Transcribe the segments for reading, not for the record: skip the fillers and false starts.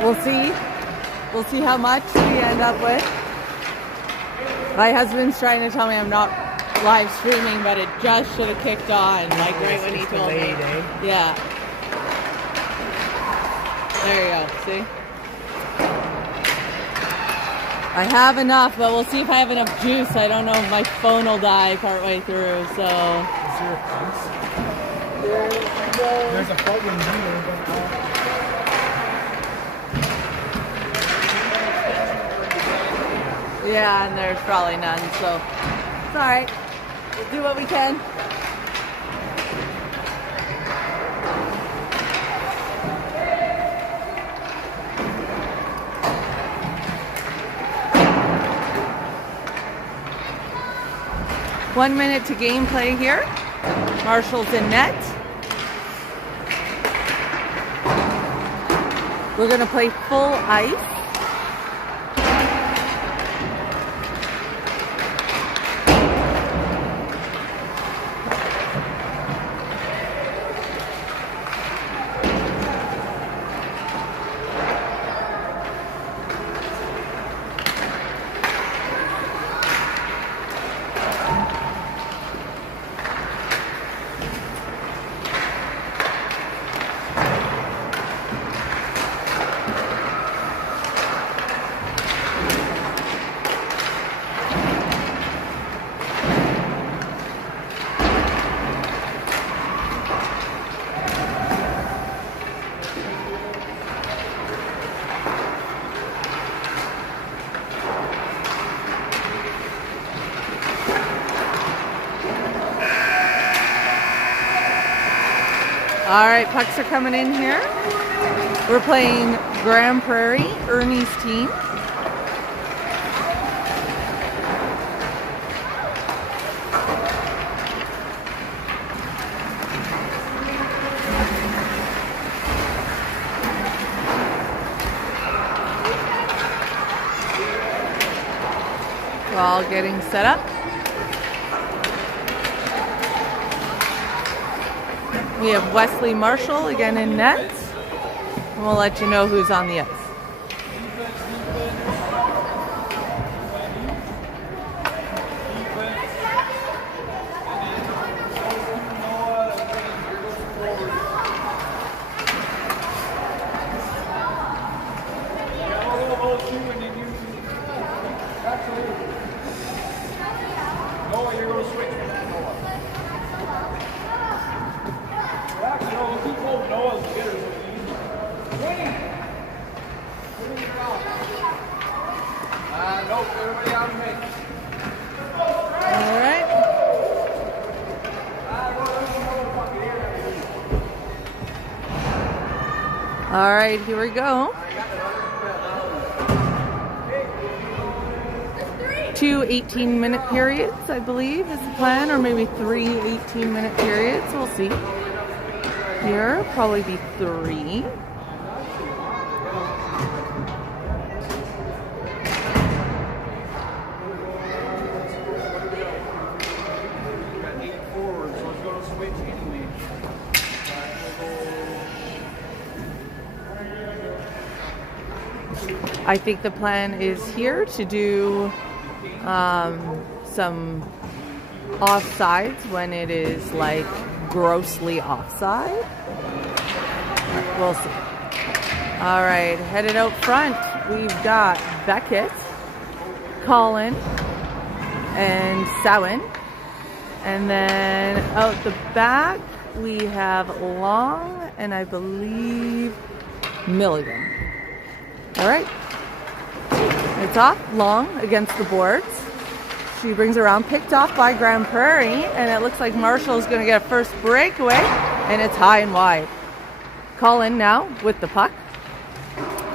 We'll see. We'll see how much we end up with. My husband's trying to tell me I'm not live streaming, but it just should have kicked on, like right when he told me. Yeah. There you go. See? I have enough, but we'll see if I have enough juice. I don't know if my phone will die partway through, so. Is there a piece? There's a plug in here, but yeah, and there's probably none, so it's alright. We'll do what we can. One minute to gameplay here. Marshall's in net. We're going to play full ice. All right, pucks are coming in here. We're playing Grand Prairie, Ernie's team. All getting set up. We have Wesley Marshall again in net. And we'll let you know who's on the ice. All right, here we go. 2 18-minute periods, I believe, is the plan, or maybe 3 18-minute periods. We'll see. Here, probably be 3. I think the plan is here to do some offsides when it is like grossly offside. We'll see. All right, headed out front, we've got Beckett, Colin, and Sowen. And then out the back, we have Long and I believe Milligan. All right. It's off, Long against the boards. She brings around, picked off by Grand Prairie, and it looks like Marshall's going to get a first breakaway, and it's high and wide. Colin now with the puck.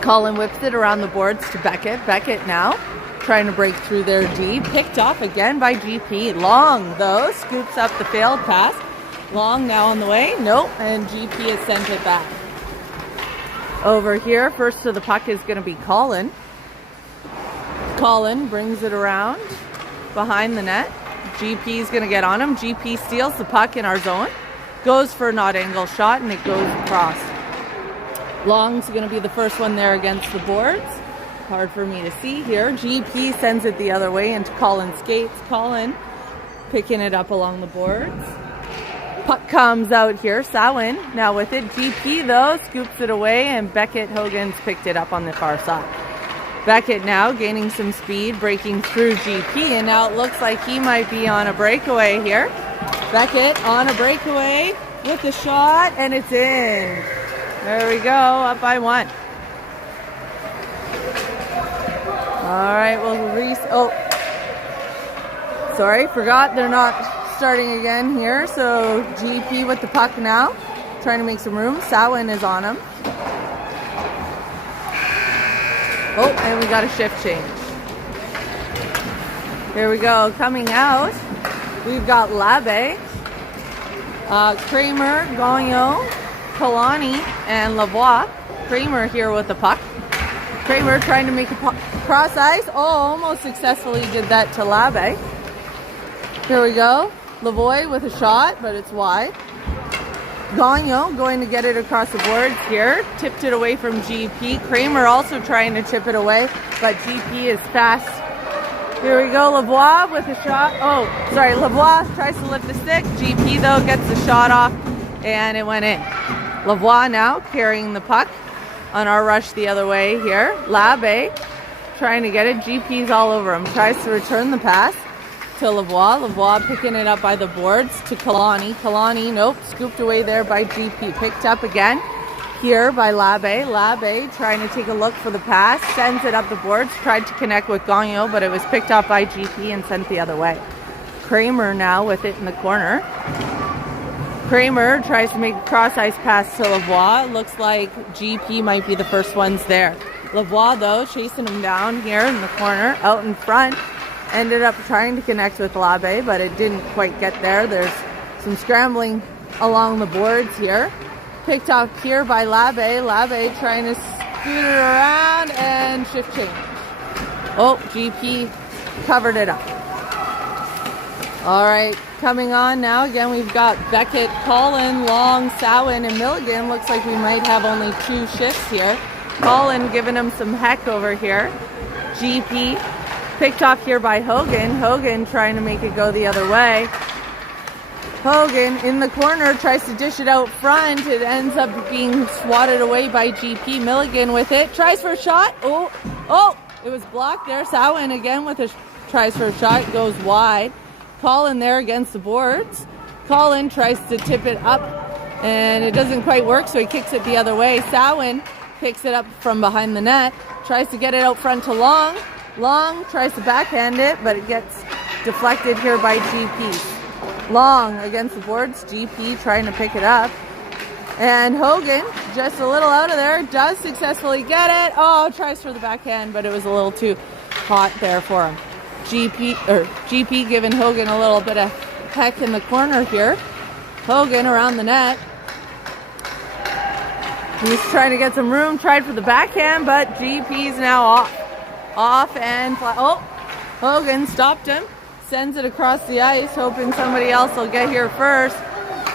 Colin whips it around the boards to Beckett. Beckett now trying to break through their D. Picked off again by GP. Long, though, scoops up the failed pass. Long now on the way. Nope, and GP has sent it back. Over here, first to the puck is going to be Colin. Colin brings it around behind the net. GP is going to get on him. GP steals the puck in our zone. Goes for a not angle shot, and it goes across. Long's going to be the first one there against the boards. Hard for me to see here. GP sends it the other way into Colin skates. Colin picking it up along the boards. Puck comes out here. Samhain now with it. GP though scoops it away, and Beckett Hogan's picked it up on the far side. Beckett now gaining some speed, breaking through GP, and now it looks like he might be on a breakaway here. Beckett on a breakaway with the shot, and it's in. There we go, up by 1. All right, sorry, forgot they're not starting again here. So GP with the puck now, trying to make some room. Samhain is on him. Oh, and we got a shift change. Here we go. Coming out, we've got Labe, Kramer, Gagnon, Kalani, and Lavoie. Kramer here with the puck. Kramer trying to make a cross ice. Oh, almost successfully did that to Labe. Here we go. Lavoie with a shot, but it's wide. Gagnon going to get it across the boards here. Tipped it away from GP. Kramer also trying to tip it away, but GP is fast. Here we go. Lavoie with a shot. Oh, sorry. Lavoie tries to lift the stick. GP, though, gets the shot off, and it went in. Lavoie now carrying the puck on our rush the other way here. Labe trying to get it. GP's all over him. Tries to return the pass to Lavoie. Lavoie picking it up by the boards to Kalani. Kalani, nope, scooped away there by GP. Picked up again here by Labe. Labe trying to take a look for the pass. Sends it up the boards. Tried to connect with Gagnon, but it was picked up by GP and sent the other way. Kramer now with it in the corner. Kramer tries to make a cross-ice pass to Lavoie. Looks like GP might be the first ones there. Lavoie, though, chasing him down here in the corner, out in front. Ended up trying to connect with Labe, but it didn't quite get there. There's some scrambling along the boards here. Picked up here by Labe. Labe trying to scoot it around and shift change. Oh, GP covered it up. All right, coming on now. Again, we've got Beckett, Colin, Long, Samhain, and Milligan. Looks like we might have only 2 shifts here. Colin giving him some heck over here. GP picked off here by Hogan. Hogan trying to make it go the other way. Hogan in the corner tries to dish it out front. It ends up being swatted away by GP. Milligan with it. Tries for a shot. Oh, it was blocked there. Samhain again with a tries for a shot. Goes wide. Colin there against the boards. Colin tries to tip it up, and it doesn't quite work, so he kicks it the other way. Samhain picks it up from behind the net. Tries to get it out front to Long. Long tries to backhand it, but it gets deflected here by GP. Long against the boards. GP trying to pick it up. And Hogan, just a little out of there, does successfully get it. Oh, tries for the backhand, but it was a little too hot there for him. GP giving Hogan a little bit of heck in the corner here. Hogan around the net. He's trying to get some room. Tried for the backhand, but GP's now off and fly. Oh, Hogan stopped him. Sends it across the ice, hoping somebody else will get here first.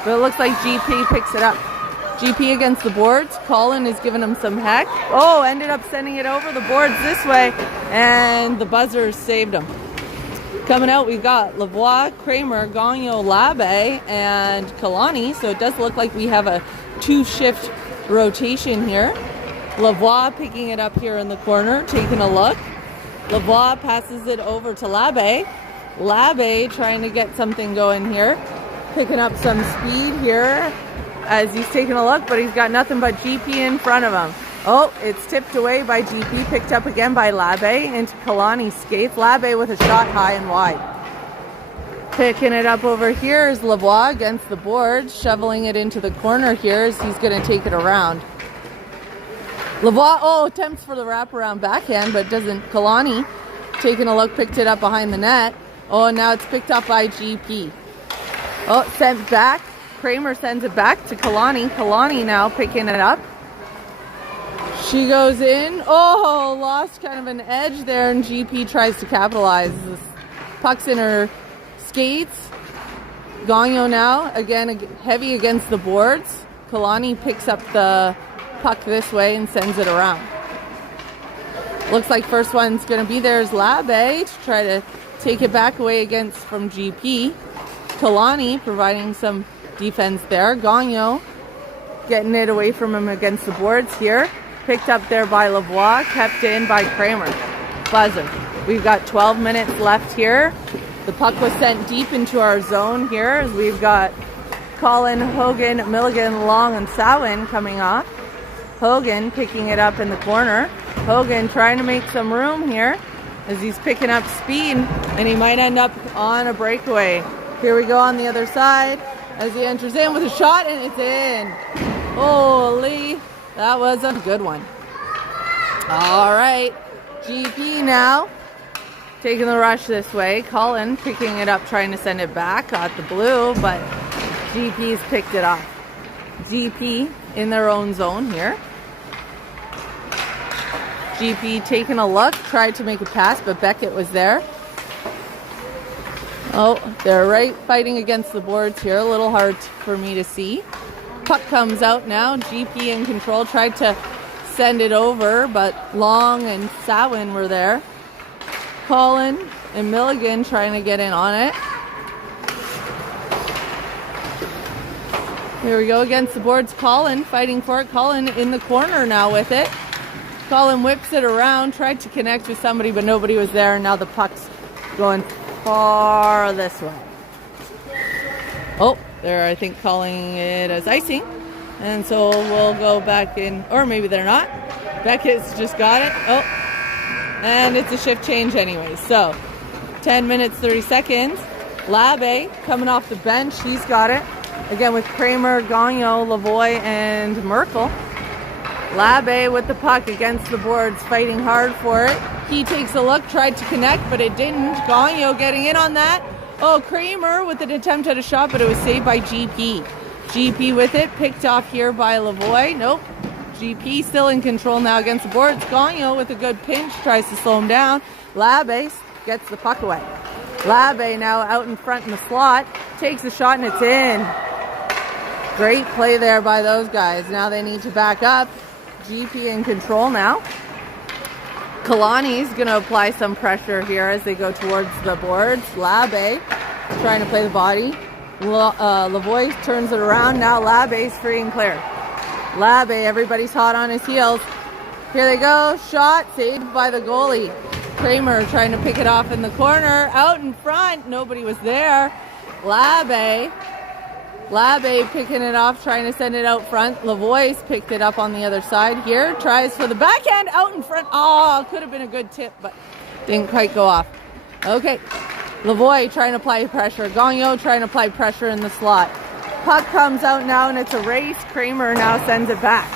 But it looks like GP picks it up. GP against the boards. Colin is giving him some heck. Oh, ended up sending it over the boards this way, and the buzzers saved him. Coming out, we've got Lavoie, Kramer, Gagnon, Labe, and Kalani. So it does look like we have a 2-shift rotation here. Lavoie picking it up here in the corner, taking a look. Lavoie passes it over to Labe. Labe trying to get something going here. Picking up some speed here as he's taking a look, but he's got nothing but GP in front of him. Oh, it's tipped away by GP, picked up again by Labe into Kalani skates. Labe with a shot high and wide. Picking it up over here is Lavoie against the board, shoveling it into the corner here as he's going to take it around. Lavoie, attempts for the wraparound backhand, but doesn't. Kalani taking a look, picked it up behind the net. Oh, now it's picked up by GP. Oh, sent back. Kramer sends it back to Kalani. Kalani now picking it up. She goes in. Oh, lost kind of an edge there, and GP tries to capitalize. This puck's in her skates. Gagnon now, again, heavy against the boards. Kalani picks up the puck this way and sends it around. Looks like first one's going to be there is Labe to try to take it back away from GP. Kalani providing some defense there. Gagnon getting it away from him against the boards here. Picked up there by Lavoie, kept in by Kramer. Buzzer. We've got 12 minutes left here. The puck was sent deep into our zone here as we've got Colin, Hogan, Milligan, Long, and Sawin coming off. Hogan picking it up in the corner. Hogan trying to make some room here as he's picking up speed, and he might end up on a breakaway. Here we go on the other side as he enters in with a shot, and it's in. Holy, that was a good one. All right, GP now taking the rush this way. Colin picking it up, trying to send it back. Got the blue, but GP's picked it off. GP in their own zone here. GP taking a look, tried to make a pass, but Beckett was there. Oh, they're right fighting against the boards here. A little hard for me to see. Puck comes out now. GP in control, tried to send it over, but Long and Sawin were there. Colin and Milligan trying to get in on it. Here we go against the boards. Colin fighting for it. Colin in the corner now with it. Colin whips it around, tried to connect with somebody, but nobody was there. And now the puck's going far this way. Oh, they're, I think, calling it as icing. And so we'll go back in, or maybe they're not. Beckett's just got it. Oh, and it's a shift change anyway. So 10 minutes, 30 seconds. Labe coming off the bench. He's got it. Again with Kramer, Gagnon, Lavoie, and Merkel. Labe with the puck against the boards, fighting hard for it. He takes a look, tried to connect, but it didn't. Gagnon getting in on that. Oh, Kramer with an attempt at a shot, but it was saved by GP. GP with it, picked off here by Lavoie. Nope. GP still in control now against the boards. Gagnon with a good pinch, tries to slow him down. Labe gets the puck away. Labe now out in front in the slot, takes a shot and it's in. Great play there by those guys. Now they need to back up. GP in control now. Kalani's going to apply some pressure here as they go towards the boards. Labe trying to play the body. Lavoie turns it around. Now Labe's free and clear. Labe, everybody's hot on his heels. Here they go. Shot saved by the goalie. Kramer trying to pick it off in the corner. Out in front. Nobody was there. Labe picking it off, trying to send it out front. Lavoie's picked it up on the other side here. Tries for the backhand out in front. Oh, could have been a good tip, but didn't quite go off. Okay. Lavoie trying to apply pressure. Gagnon trying to apply pressure in the slot. Puck comes out now, and it's a race. Kramer now sends it back.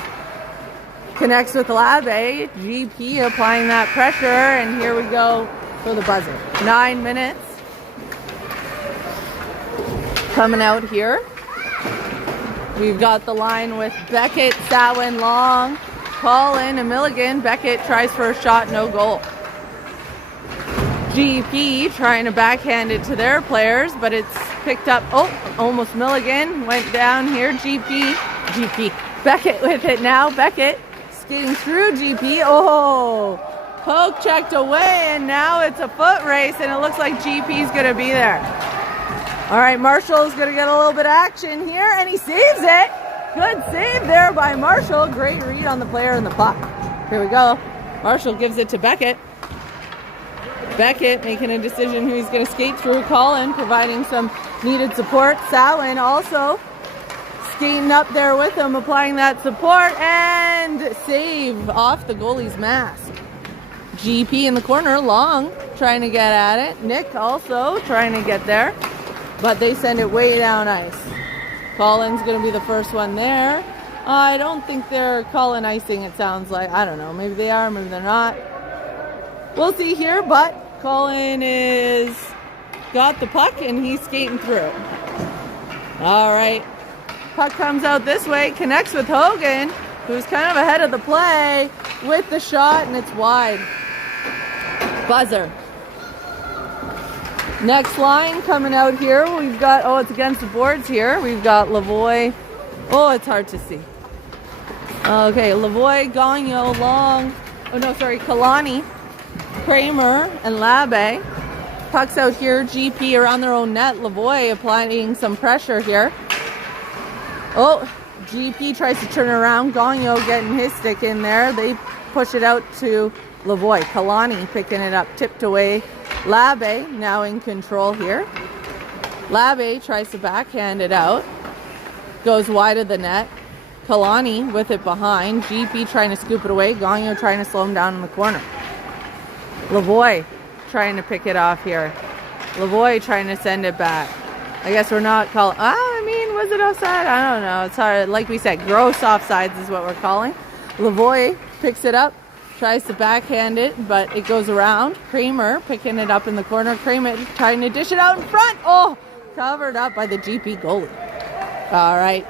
Connects with Labe. GP applying that pressure, and here we go for the buzzer. 9 minutes. Coming out here. We've got the line with Beckett, Sawin, Long, Colin, and Milligan. Beckett tries for a shot, no goal. GP trying to backhand it to their players, but it's picked up. Oh, almost Milligan went down here. GP. Beckett with it now. Beckett skating through GP. Oh, poke checked away, and now it's a foot race, and it looks like GP's going to be there. All right, Marshall's going to get a little bit of action here, and he saves it. Good save there by Marshall. Great read on the player and the puck. Here we go. Marshall gives it to Beckett. Beckett making a decision who he's going to skate through. Colin providing some needed support. Sawin also skating up there with him, applying that support, and save off the goalie's mask. GP in the corner, Long trying to get at it. Nick also trying to get there, but they send it way down ice. Colin's going to be the first one there. I don't think they're calling icing, it sounds like. I don't know. Maybe they are, maybe they're not. We'll see here, but Colin is got the puck and he's skating through. All right. Puck comes out this way, connects with Hogan, who's kind of ahead of the play with the shot, and it's wide. Buzzer. Next line coming out here, we've got, it's against the boards here. We've got Lavoie. Oh, it's hard to see. Okay, Lavoie, Gagnon, Long. Oh no, sorry, Kalani, Kramer, and Labe. Pucks out here, GP around their own net. Lavoie applying some pressure here. Oh, GP tries to turn around. Gagnon getting his stick in there. They push it out to Lavoie. Kalani picking it up, tipped away. Labe now in control here. Labe tries to backhand it out. Goes wide of the net. Kalani with it behind. GP trying to scoop it away. Gagnon trying to slow him down in the corner. Lavoie trying to pick it off here. Lavoie trying to send it back. I guess we're not calling... I mean, was it offside? I don't know. It's hard. Like we said, gross offsides is what we're calling. Lavoie picks it up. Tries to backhand it, but it goes around. Kramer picking it up in the corner. Kramer trying to dish it out in front. Oh, covered up by the GP goalie. All right.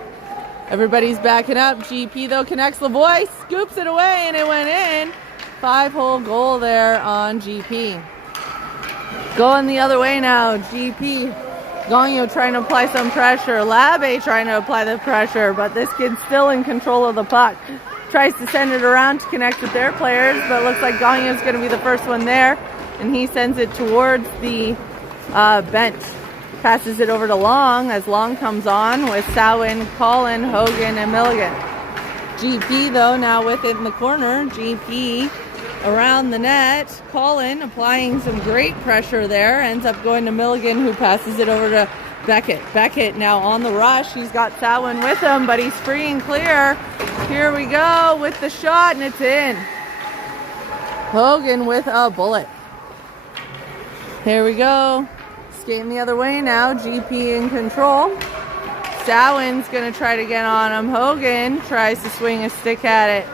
Everybody's backing up. GP, though, connects. Lavoie scoops it away, and it went in. 5-hole goal there on GP. Going the other way now. GP. Gagnon trying to apply some pressure. Labe trying to apply the pressure, but this kid's still in control of the puck. Tries to send it around to connect with their players, but it looks like Gagnon's going to be the first one there, and he sends it towards the bench. Passes it over to Long as Long comes on with Sawin, Collin, Hogan, and Milligan. GP, though, now with it in the corner. GP around the net. Collin applying some great pressure there. Ends up going to Milligan, who passes it over to Beckett. Beckett now on the rush. He's got Sawin with him, but he's free and clear. Here we go with the shot, and it's in. Hogan with a bullet. Here we go. Skating the other way now. GP in control. Sawin's going to try to get on him. Hogan tries to swing a stick at it.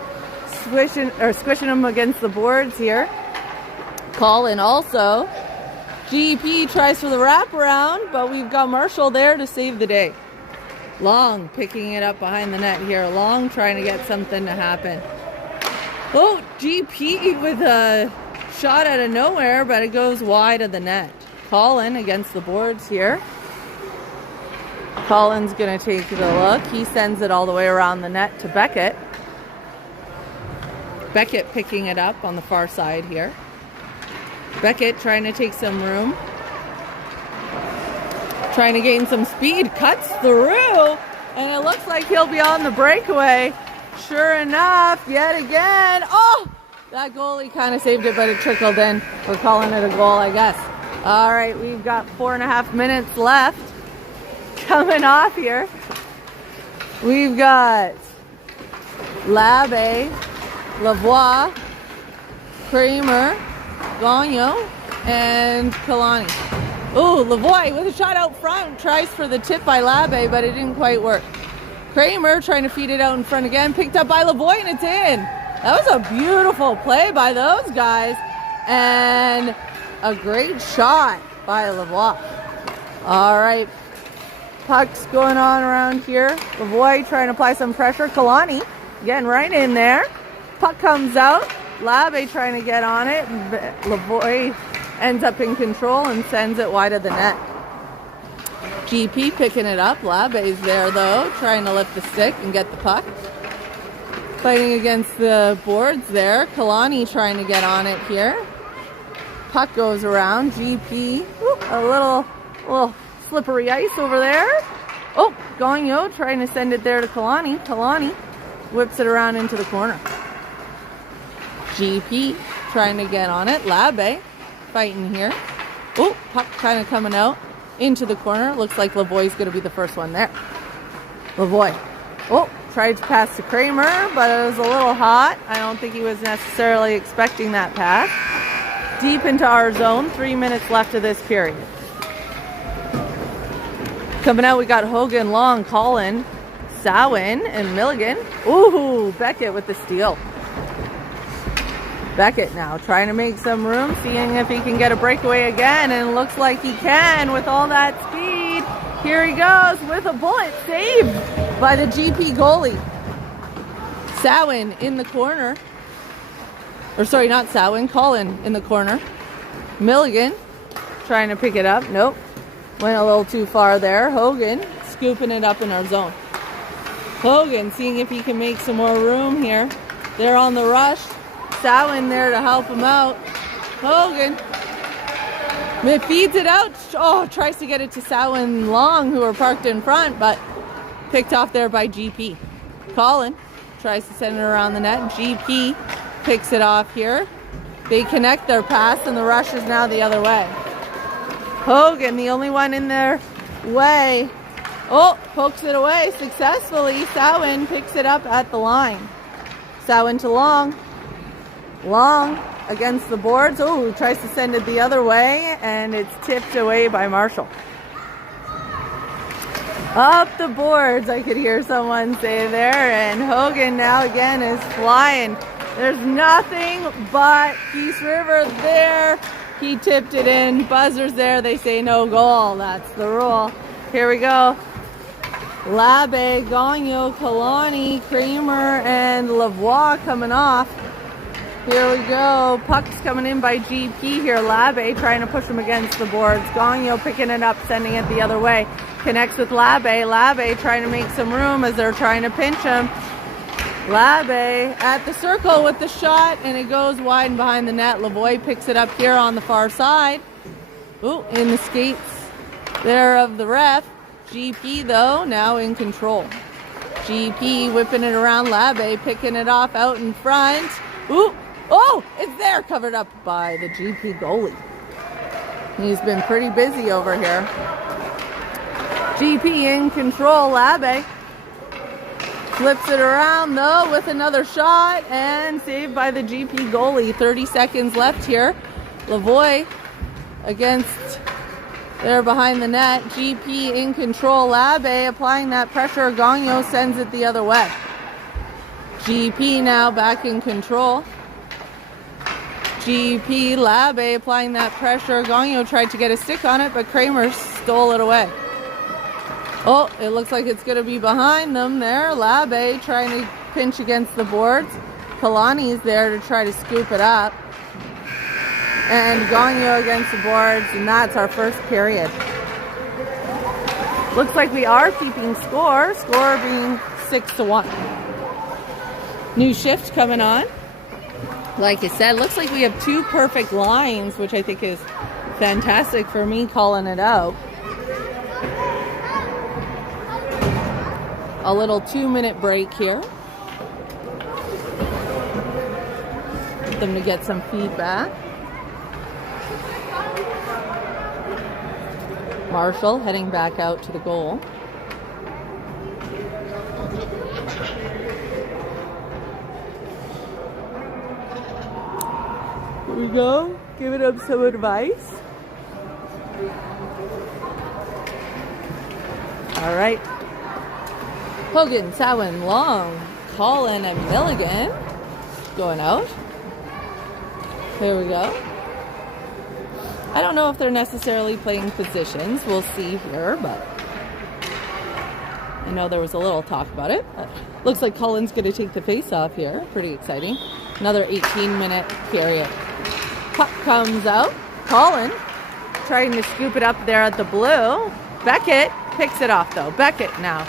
Squishing him against the boards here. Collin also. GP tries for the wraparound, but we've got Marshall there to save the day. Long picking it up behind the net here. Long trying to get something to happen. Oh, GP with a shot out of nowhere, but it goes wide of the net. Collin against the boards here. Collin's going to take the look. He sends it all the way around the net to Beckett. Beckett picking it up on the far side here. Beckett trying to take some room. Trying to gain some speed. Cuts through. And it looks like he'll be on the breakaway. Sure enough, yet again. Oh! That goalie kind of saved it, but it trickled in. We're calling it a goal, I guess. All right, we've got 4.5 minutes left. Coming off here. We've got Labe, Lavoie, Kramer, Gagnon, and Kalani. Ooh, Lavoie with a shot out front. Tries for the tip by Labe, but it didn't quite work. Kramer trying to feed it out in front again. Picked up by Lavoie, and it's in. That was a beautiful play by those guys. And a great shot by Lavoie. All right. Pucks going on around here. Lavoie trying to apply some pressure. Kalani getting right in there. Puck comes out. Labe trying to get on it. Lavoie ends up in control and sends it wide of the net. GP picking it up. Labe's there, though, trying to lift the stick and get the puck. Fighting against the boards there. Kalani trying to get on it here. Puck goes around. GP, a little slippery ice over there. Oh, Gagnon trying to send it there to Kalani. Kalani whips it around into the corner. GP trying to get on it. Labe fighting here. Oh, puck kind of coming out into the corner. Looks like Lavoie's going to be the first one there. Lavoie. Oh, tried to pass to Kramer, but it was a little hot. I don't think he was necessarily expecting that pass. Deep into our zone. 3 minutes left of this period. Coming out, we got Hogan, Long, Collin, Sawin, and Milligan. Ooh, Beckett with the steal. Beckett now trying to make some room, seeing if he can get a breakaway again, and looks like he can with all that speed. Here he goes with a bullet, saved by the GP goalie. Sawin in the corner. Or sorry, not Sawin, Collin in the corner. Milligan trying to pick it up. Nope. Went a little too far there. Hogan scooping it up in our zone. Hogan seeing if he can make some more room here. They're on the rush. Samhain there to help him out. Hogan feeds it out. Oh, tries to get it to Samhain Long, who are parked in front, but picked off there by GP. Colin tries to send it around the net. GP picks it off here. They connect their pass, and the rush is now the other way. Hogan, the only one in their way. Oh, pokes it away successfully. Samhain picks it up at the line. Samhain to Long. Long against the boards. Oh, tries to send it the other way, and it's tipped away by Marshall. Up the boards, I could hear someone say there, and Hogan now again is flying. There's nothing but Peace River there. He tipped it in. Buzzers there. They say no goal. That's the rule. Here we go. Labe, Gagnon, Kalani, Kramer, and Lavoie coming off. Here we go. Puck's coming in by GP here. Labe trying to push him against the boards. Gagnon picking it up, sending it the other way. Connects with Labe. Labe trying to make some room as they're trying to pinch him. Labe at the circle with the shot, and it goes wide and behind the net. Lavoie picks it up here on the far side. Ooh, in the skates there of the ref. GP, though, now in control. GP whipping it around. Labe picking it off out in front. Ooh, oh, it's there, covered up by the GP goalie. He's been pretty busy over here. GP in control. Labe flips it around, though, with another shot, and saved by the GP goalie. 30 seconds left here. Lavoie against there behind the net. GP in control. Labe applying that pressure. Gagnon sends it the other way. GP now back in control. GP, Labe applying that pressure. Gagnon tried to get a stick on it, but Kramer stole it away. Oh, it looks like it's going to be behind them there. Labe trying to pinch against the boards. Kalani's there to try to scoop it up. And Gagnon against the boards, and that's our first period. Looks like we are keeping score being 6-1. New shift coming on. Like I said, looks like we have two perfect lines, which I think is fantastic for me calling it out. A little 2-minute break here. Get them to get some feedback. Marshall heading back out to the goal. Here we go, giving up some advice. All right. Hogan, Samhain, Long, Colin, and Milligan going out. Here we go. I don't know if they're necessarily playing positions. We'll see here, but I know there was a little talk about it. Looks like Colin's going to take the face off here. Pretty exciting. Another 18-minute period. Puck comes out. Colin trying to scoop it up there at the blue. Beckett picks it off, though. Beckett now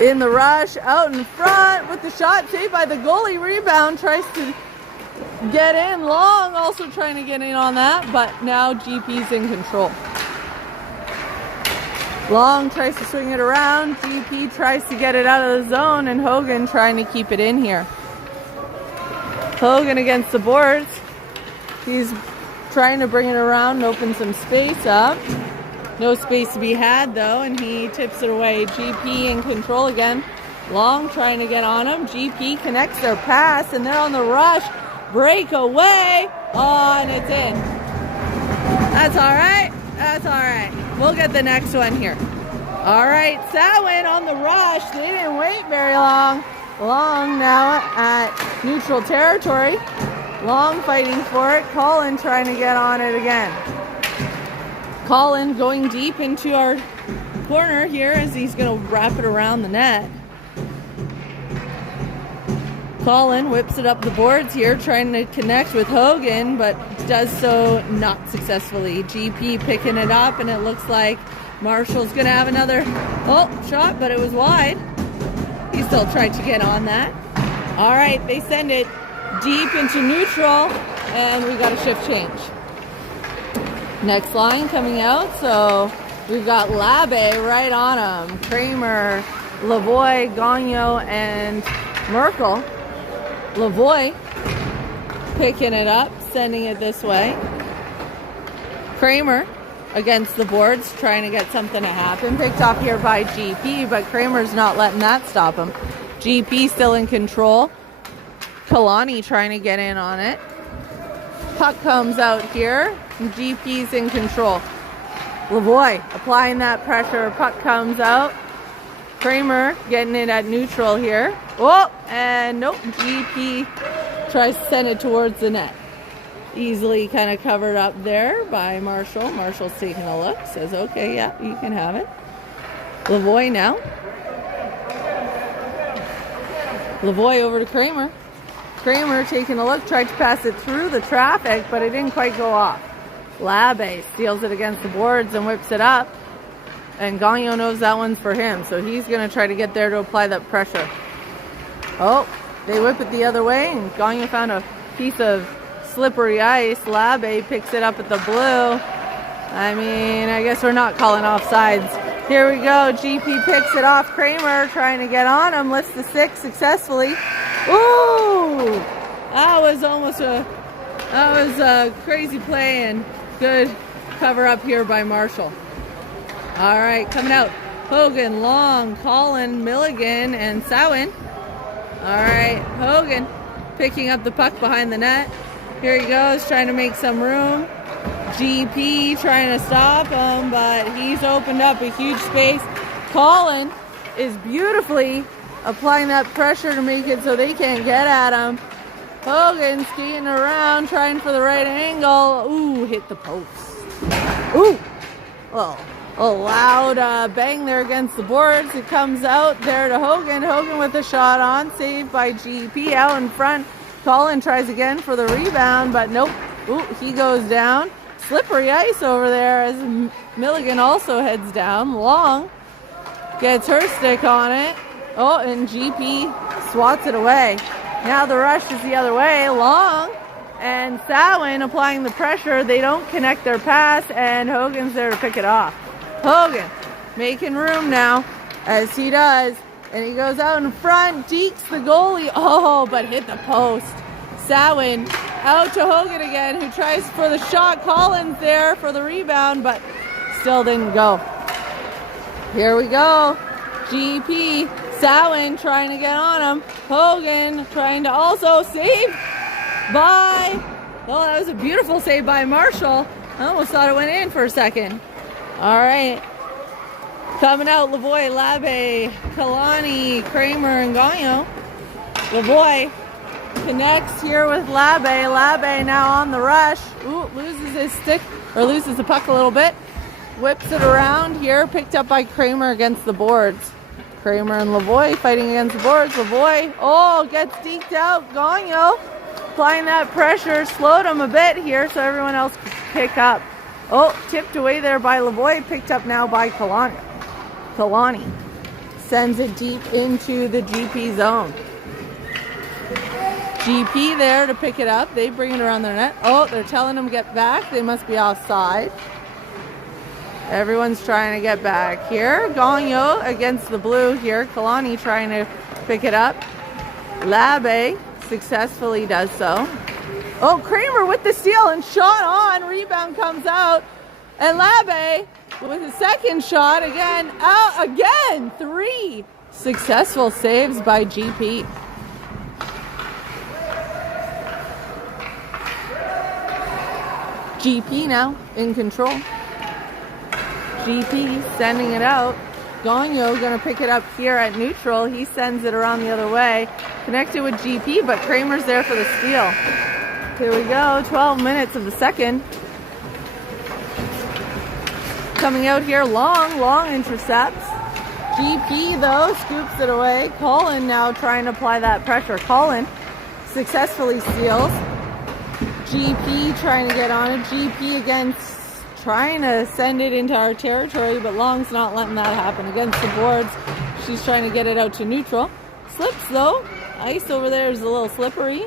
in the rush, out in front with the shot, saved by the goalie. Rebound, tries to get in. Long also trying to get in on that, but now GP's in control. Long tries to swing it around. GP tries to get it out of the zone, and Hogan trying to keep it in here. Hogan against the boards. He's trying to bring it around and open some space up. No space to be had, though, and he tips it away. GP in control again. Long trying to get on him. GP connects their pass, and they're on the rush. Breakaway. Oh, and it's in. That's all right. That's all right. We'll get the next one here. All right, Samhain on the rush. They didn't wait very long. Long now at neutral territory. Long fighting for it. Colin trying to get on it again. Colin going deep into our corner here as he's going to wrap it around the net. Colin whips it up the boards here, trying to connect with Hogan, but does so not successfully. GP picking it up, and it looks like Marshall's going to have another shot, but it was wide. still tried to get on that. All right, they send it deep into neutral, and we got a shift change. Next line coming out, so we've got Labe right on him. Kramer, Lavoie, Gagnon, and Merkel. Lavoie picking it up, sending it this way. Kramer against the boards, trying to get something to happen. Picked off here by GP, but Kramer's not letting that stop him. GP still in control. Kalani trying to get in on it. Puck comes out here, and GP's in control. Lavoie applying that pressure. Puck comes out. Kramer getting it at neutral here. Oh, and nope, GP tries to send it towards the net. Easily kind of covered up there by Marshall. Marshall's taking a look, says, okay, yeah, you can have it. Lavoie now. Lavoie over to Kramer. Kramer taking a look, tried to pass it through the traffic, but it didn't quite go off. Labe steals it against the boards and whips it up. And Gagnon knows that one's for him, so he's going to try to get there to apply that pressure. Oh, they whip it the other way, and Gagnon found a piece of slippery ice. Labe picks it up at the blue. I mean, I guess we're not calling offsides. Here we go. GP picks it off. Kramer trying to get on him. Lifts the stick successfully. Ooh! That was a crazy play and good cover up here by Marshall. All right, coming out. Hogan, Long, Collin, Milligan, and Sawin. All right, Hogan picking up the puck behind the net. Here he goes, trying to make some room. GP trying to stop him, but he's opened up a huge space. Collin is beautifully applying that pressure to make it so they can't get at him. Hogan skating around, trying for the right angle. Ooh, hit the post. Ooh, well, a loud bang there against the boards. It comes out there to Hogan. Hogan with a shot on, saved by GP out in front. Collin tries again for the rebound, but nope. Ooh, he goes down. Slippery ice over there as Milligan also heads down. Long gets her stick on it. Oh, and GP swats it away. Now the rush is the other way. Long and Sawin applying the pressure. They don't connect their pass, and Hogan's there to pick it off. Hogan making room now, as he does. And he goes out in front, dekes the goalie. Oh, but hit the post. Sawin out to Hogan again, who tries for the shot. Collins there for the rebound, but still didn't go. Here we go. GP, Sawin trying to get on him. Hogan trying to also save by... Oh, that was a beautiful save by Marshall. I almost thought it went in for a second. All right. Coming out, Lavoie, Labe, Kalani, Kramer, and Gagnon. Lavoie connects here with Labe. Labe now on the rush. Ooh, loses his stick, or loses the puck a little bit. Whips it around here, picked up by Kramer against the boards. Kramer and Lavoie fighting against the boards. Lavoie, oh, gets deked out. Gagnon applying that pressure, slowed him a bit here so everyone else could pick up. Oh, tipped away there by Lavoie, picked up now by Kalani. Kalani sends it deep into the GP zone. GP there to pick it up. They bring it around their net. Oh, they're telling them get back. They must be offside. Everyone's trying to get back here. Gagnon against the blue here. Kalani trying to pick it up. Labe successfully does so. Oh, Kramer with the steal and shot on. Rebound comes out. And Labe with a second shot again. Out again. 3 successful saves by GP. GP now in control. GP sending it out. Gagnon going to pick it up here at neutral. He sends it around the other way. Connected with GP, but Kramer's there for the steal. Here we go. 12 minutes of the second. Coming out here, Long intercepts. GP, though, scoops it away. Collin now trying to apply that pressure. Collin successfully steals. GP trying to get on it. GP again trying to send it into our territory, but Long's not letting that happen. Against the boards, she's trying to get it out to neutral. Slips though. Ice over there is a little slippery.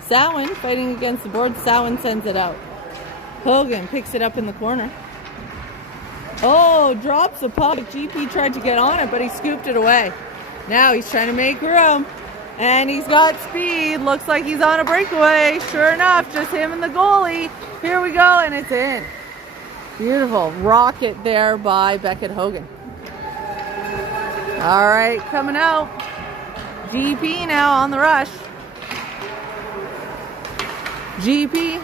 Samhain fighting against the board. Samhain sends it out. Hogan picks it up in the corner. Oh, drops the puck. GP tried to get on it, but he scooped it away. Now he's trying to make room. And he's got speed. Looks like he's on a breakaway. Sure enough, just him and the goalie. Here we go, and it's in. Beautiful. Rocket there by Beckett Hogan. All right, coming out. GP now on the rush. GP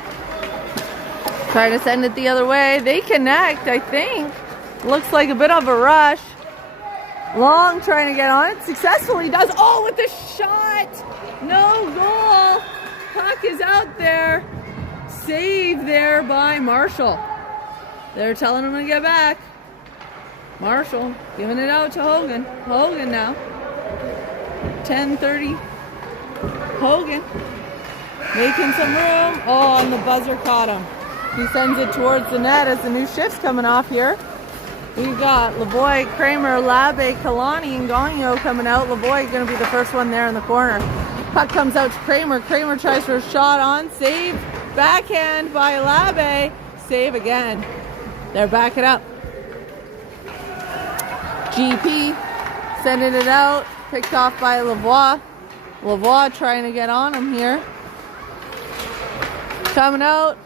trying to send it the other way. They connect, I think. Looks like a bit of a rush. Long trying to get on it. Successfully does. Oh, with the shot. No goal. Puck is out there. Save there by Marshall. They're telling him to get back. Marshall giving it out to Hogan. Hogan now. 10:30. Hogan making some room. Oh, and the buzzer caught him. He sends it towards the net as the new shift's coming off here. We've got Lavoie, Kramer, Labe, Kalani, and Gagnon coming out. Lavoie going to be the first one there in the corner. Puck comes out to Kramer. Kramer tries for a shot on. Save. Backhand by Labe. Save again. They're backing up. GP sending it out. Picked off by Lavoie. Lavoie trying to get on him here. Coming out.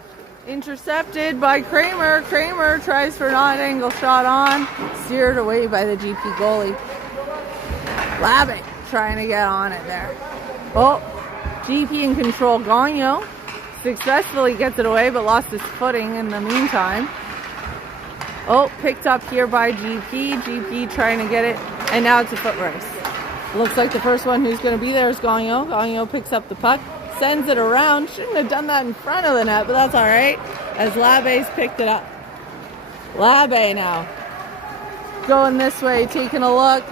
Intercepted by Kramer. Kramer tries for an odd angle shot on. Steered away by the GP goalie. Labe trying to get on it there. Oh, GP in control. Gagnon successfully gets it away, but lost his footing in the meantime. Oh, picked up here by GP. GP trying to get it, and now it's a foot race. Looks like the first one who's going to be there is Gagnon. Gagnon picks up the puck. Sends it around. Shouldn't have done that in front of the net, but that's all right, as Labe's picked it up. Labe now going this way, taking a look,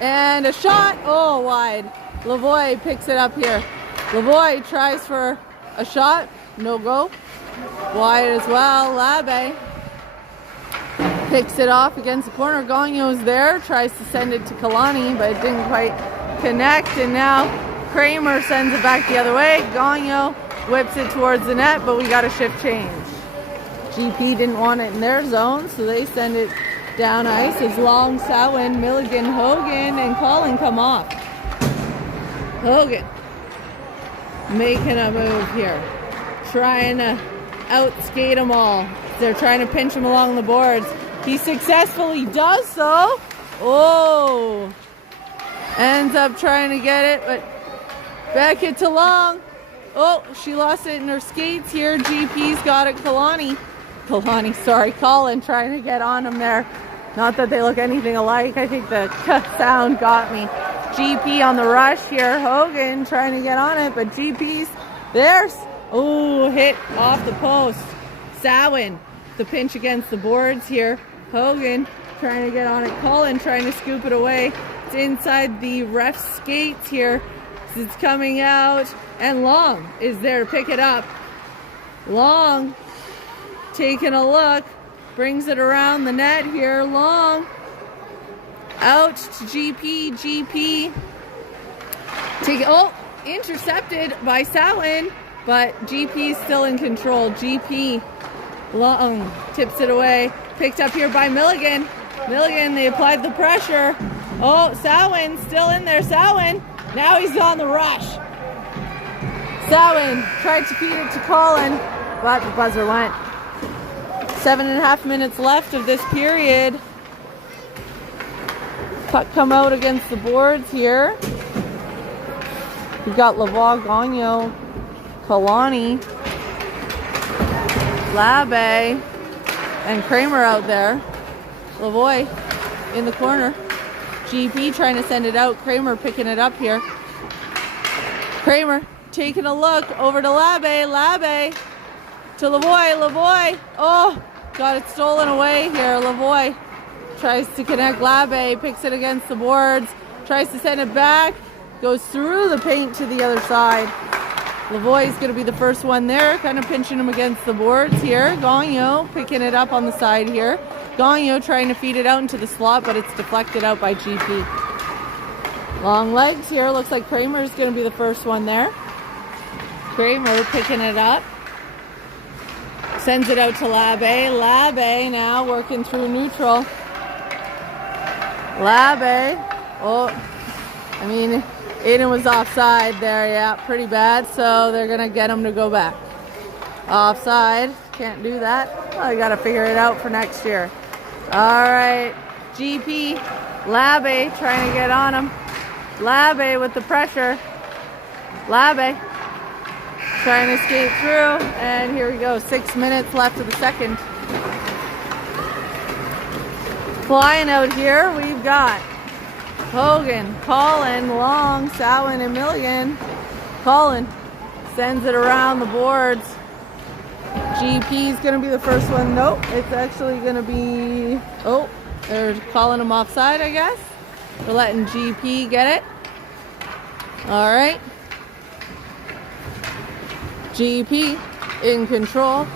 and a shot. Oh, wide. Lavoie picks it up here. Lavoie tries for a shot. No go. Wide as well. Labe picks it off against the corner. Gagnon's there. Tries to send it to Kalani, but it didn't quite connect, and now Kramer sends it back the other way. Gagnon whips it towards the net, but we got a shift change. GP didn't want it in their zone, so they send it down ice as Long, Samhain, Milligan, Hogan, and Collin come off. Hogan making a move here. Trying to outskate them all. They're trying to pinch him along the boards. He successfully does so. Oh! Ends up trying to get it, but Beckett to Long. Oh, she lost it in her skates here. GP's got it. Collin trying to get on him there. Not that they look anything alike. I think the sound got me. GP on the rush here. Hogan trying to get on it, but GP's there's. Oh, hit off the post. Samhain, the pinch against the boards here. Hogan trying to get on it. Collin trying to scoop it away. It's inside the ref's skates here. It's coming out, and Long is there to pick it up. Long taking a look, brings it around the net here. Long out to GP. GP intercepted by Samhain, but GP still in control. GP Long tips it away, picked up here by Milligan. Milligan, they applied the pressure. Oh, Samhain still in there. Samhain. Now he's on the rush. Samhain tried to feed it to Collin, but the buzzer went. 7.5 minutes left of this period. Puck come out against the boards here. We've got Lavoie, Gagnon, Kalani, Labe, and Kramer out there. Lavoie in the corner. GP trying to send it out. Kramer picking it up here. Kramer taking a look over to Labe. Labe to Lavoie. Lavoie. Oh, got it stolen away here. Lavoie tries to connect. Labe picks it against the boards. Tries to send it back. Goes through the paint to the other side. Lavoie is going to be the first one there. Kind of pinching him against the boards here. Gagnon picking it up on the side here. Gagnon trying to feed it out into the slot, but it's deflected out by GP. Long legs here. Looks like Kramer's going to be the first one there. Kramer picking it up. Sends it out to Labbe. Labbe now working through neutral. Labbe. Oh, I mean, Aiden was offside there. Yeah, pretty bad. So they're going to get him to go back. Offside. Can't do that. Well, I got to figure it out for next year. All right. GP. Labbe trying to get on him. Labbe with the pressure. Labbe trying to skate through. And here we go. 6 minutes left of the second. Flying out here, we've got Hogan, Colin, Long, Samhain, and Milligan. Colin sends it around the boards. GP is going to be the first one. Nope, it's actually going to be... Oh, they're calling him offside, I guess. They're letting GP get it. All right. GP in control.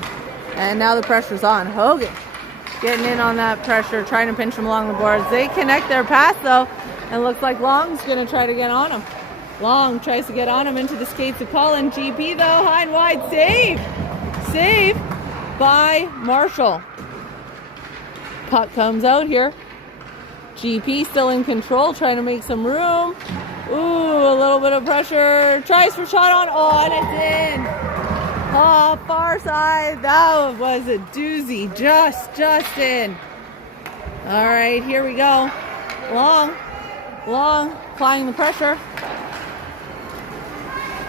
And now the pressure's on. Hogan getting in on that pressure, trying to pinch him along the boards. They connect their pass, though, and looks like Long's going to try to get on him. Long tries to get on him into the skates of Colin. GP, though, high and wide. Save! Save by Marshall. Puck comes out here. GP still in control, trying to make some room. Ooh, a little bit of pressure. Tries for shot on. Oh, and it's in. Oh, far side. That was a doozy. Just in. All right, here we go. Long, applying the pressure.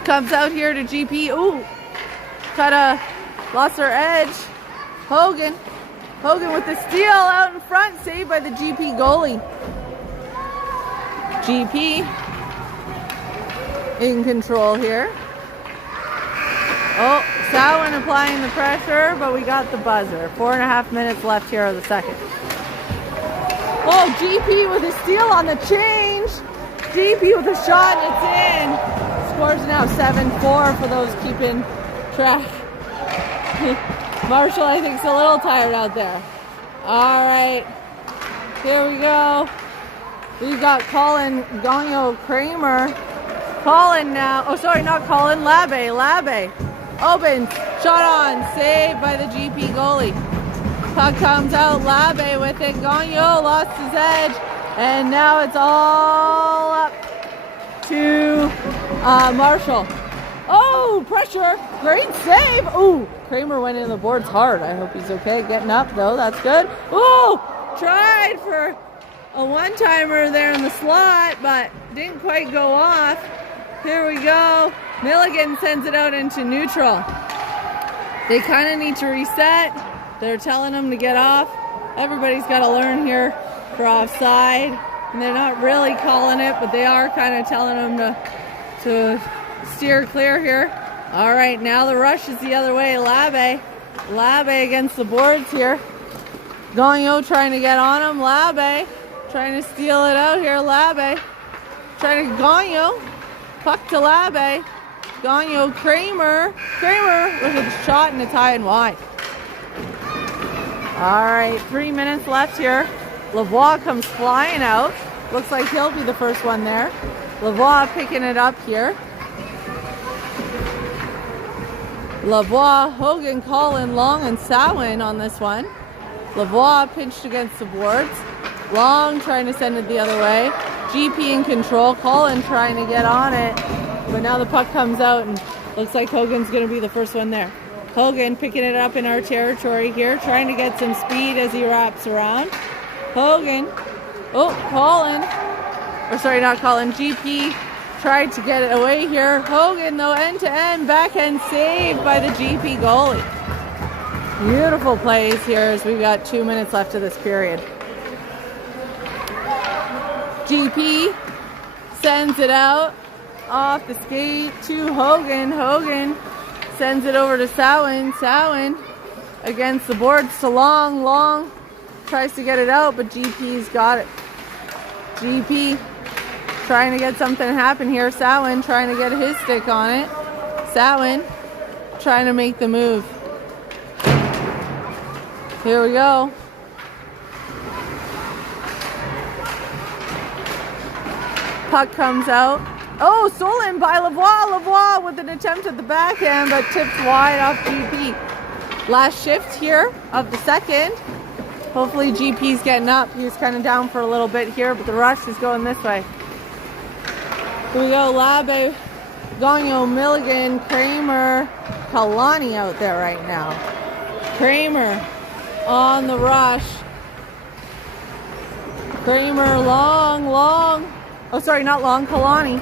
Comes out here to GP. Ooh, lost her edge. Hogan with the steal out in front, saved by the GP goalie. GP in control here. Oh, Samhain applying the pressure, but we got the buzzer. 4.5 minutes left here of the second. Oh, GP with a steal on the change. GP with a shot, and it's in. Scores now 7-4 for those keeping track. Marshall, I think, is a little tired out there. All right, here we go. We've got Colin, Gagnon, Kramer. Colin now. Oh, sorry, not Colin. Labbe. Opens. Shot on. Saved by the GP goalie. Puck comes out. Labbe with it. Gagnon lost his edge. And now it's all up to Marshall. Oh, pressure. Great save. Ooh, Kramer went in the boards hard. I hope he's okay. Getting up, though. That's good. Ooh, tried for a one-timer there in the slot, but didn't quite go off. Here we go. Milligan sends it out into neutral. They kind of need to reset. They're telling them to get off. Everybody's got to learn here for offside. And they're not really calling it, but they are kind of telling them to steer clear here. All right, now the rush is the other way. Labbe against the boards here. Gagnon trying to get on him. Labbe trying to steal it out here. Labbe trying to Gagnon. Puck to Labbe. Gagnon, Kramer with a shot, and it's high and wide. All right, 3 minutes left here. Lavoie comes flying out. Looks like he'll be the first one there. Lavoie picking it up here. Lavoie, Hogan, Colin, Long, and Samhain on this one. Lavoie pinched against the boards. Long trying to send it the other way. GP in control. Colin trying to get on it. But now the puck comes out, and looks like Hogan's going to be the first one there. Hogan picking it up in our territory here, trying to get some speed as he wraps around. Hogan. Oh, Colin. Or sorry, not Colin. GP tried to get it away here. Hogan, though, end-to-end, backhand saved by the GP goalie. Beautiful plays here as we've got 2 minutes left of this period. GP sends it out off the skate to Hogan. Hogan sends it over to Samhain. Samhain against the boards to Long. Long tries to get it out, but GP's got it. GP trying to get something to happen here. Samhain trying to get his stick on it. Samhain trying to make the move. Here we go. Puck comes out. Oh, stolen by Lavoie. Lavoie with an attempt at the backhand, but tipped wide off GP. Last shift here of the second. Hopefully GP's getting up. He was kind of down for a little bit here, but the rush is going this way. Here we go. Labe, Gagnon, Milligan, Kramer, Kalani out there right now. Kramer on the rush. Kramer, long. Oh, sorry, not long. Kalani.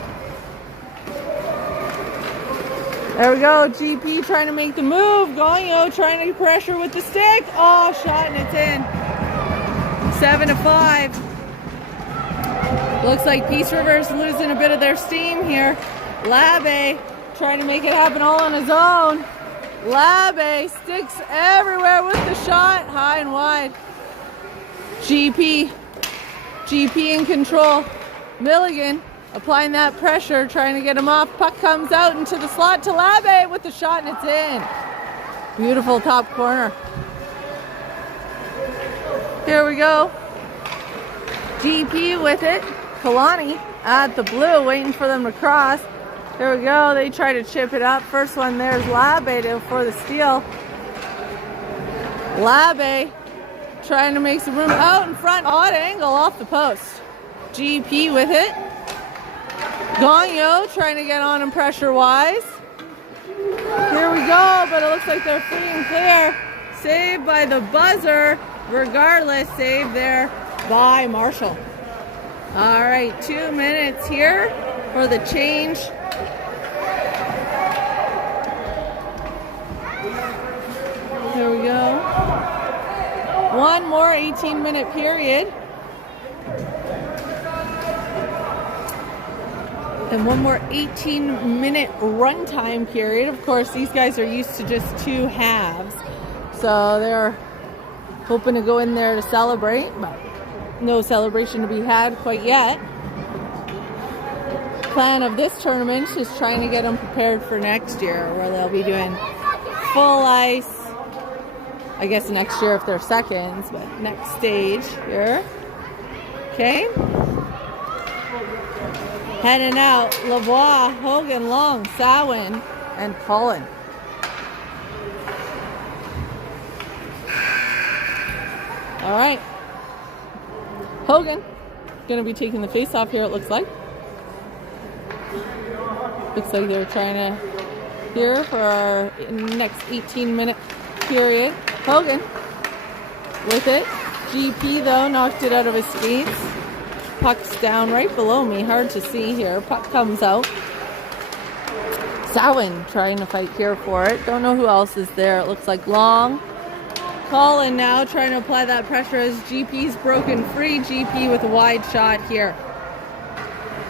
There we go. GP trying to make the move. Gagnon trying to pressure with the stick. Oh, shot and it's in. 7-5. Looks like Peace River's losing a bit of their steam here. Labe trying to make it happen all on his own. Labe sticks everywhere with the shot. High and wide. GP in control. Milligan applying that pressure, trying to get him off. Puck comes out into the slot to Labe with the shot and it's in. Beautiful top corner. Here we go. GP with it. Kalani at the blue, waiting for them to cross. Here we go. They try to chip it up. First one there's Labe for the steal. Labe trying to make some room out in front. Odd angle off the post. GP with it. Gagnon trying to get on him pressure-wise. Here we go, but it looks like they're free and clear. Saved by the buzzer. Regardless, saved there by Marshall. All right, 2 minutes here for the change. Here we go. One more 18-minute period. And one more 18-minute runtime period. Of course, these guys are used to just 2 halves. So they're hoping to go in there to celebrate, but no celebration to be had quite yet. Plan of this tournament is trying to get them prepared for next year, where they'll be doing full ice. I guess next year if they're seconds, but next stage here. Okay. Heading out, Lavoie, Hogan, Long, Sawin, and Cullen. All right. Hogan going to be taking the face off here, it looks like. Looks like they're trying to here for our next 18-minute period. Hogan with it. GP, though, knocked it out of his skates. Puck's down right below me. Hard to see here. Puck comes out. Sawin trying to fight here for it. Don't know who else is there. It looks like Long. Colin now trying to apply that pressure as GP's broken free. GP with a wide shot here.